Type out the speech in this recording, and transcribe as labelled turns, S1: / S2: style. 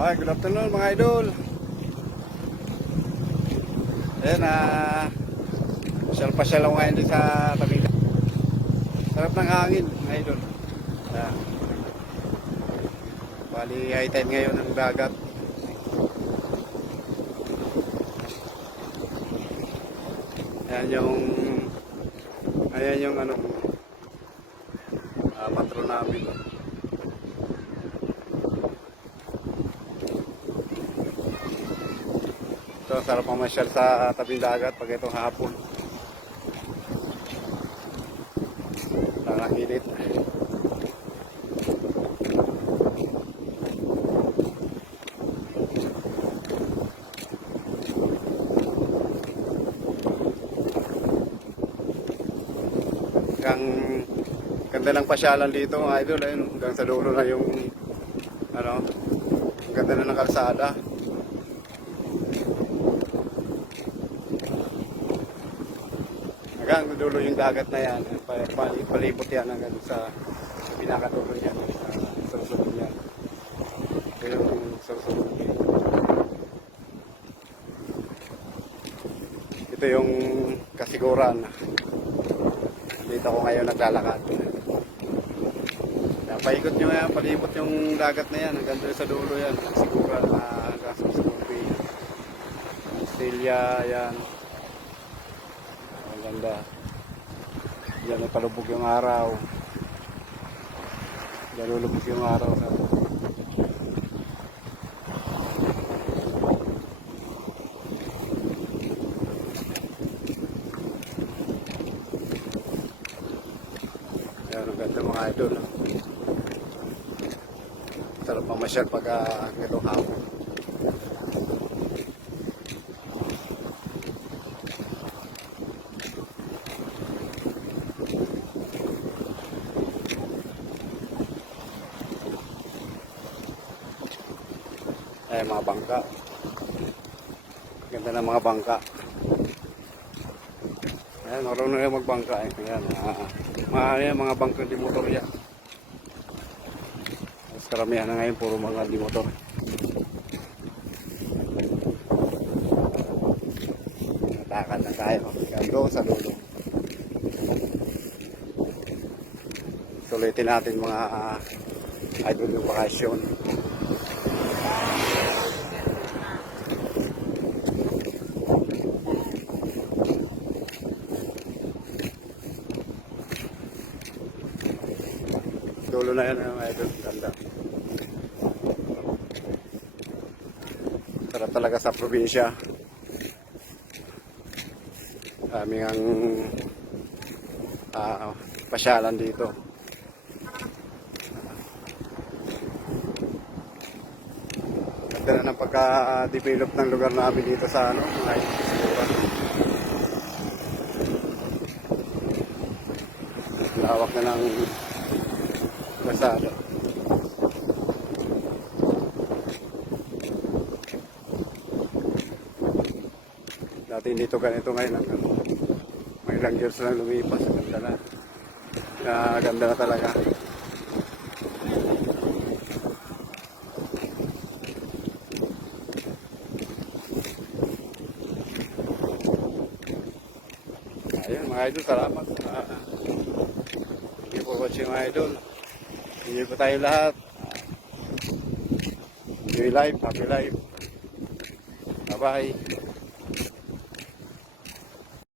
S1: Okay, good afternoon mga idol. Ayan, ah, pasyal-pasyal ako ngayon sa tabi. Sarap ng hangin, mga idol. Ayan. Bali, high tide ngayon ng dagat. Ayan yung, ayan yung ano, ah, patron namin. Ito, sarap mamasyal sa tabing dagat pag itong hapon. Nakakilit. Hanggang ganda ng pasyalan dito idol. Ayun, hanggang sa dulo na yung ano, ganda na ng kalsada. Hanggang dulo yung dagat na yan. Pa- pali- Palibot yan hanggang sa pinakadulo yan. Sa susunod yan. Ito yung susunod yan. Ito yung kasiguran. Dito ako ngayon naglalakad. Paikot nyo yan, palibot yung dagat na yan. Hanggang doon sa dulo yan. Kasiguran na hanggang sa susunod. Australia yan. Ganda. Diyan ay palubog yung araw. Diyan lulubog yung araw. Sa... Ayan, ang ganda mga idol. Sarap mamasyal pag uh, itong hapon. Eh, mga bangka. Ganda ng mga bangka. Ayan, marunong na yung magbangka. Eh. Ayan, mga, mga, ayan, mga bangka di motor yan. Mas karamihan na ngayon, puro mga di motor. Natakad na tayo. Gando sa dulo. Sulitin natin mga uh, idol yung bakasyon. Dulo na yan mga idol. Ganda. Sarap talaga sa probinsya. Aming ang ah, pasyalan dito. Ganda na ng pagka-develop ng lugar namin dito sa ano. Lawak na ng Kasada. Dati dito ganito ngayon. Ang, ano, may ilang years lang lumipas. Ganda na. Na, ganda na talaga. Ayun mga idol, salamat. Ah, Thank you for watching mga idol. Enjoy po tayo lahat. Enjoy life, happy life. Bye-bye.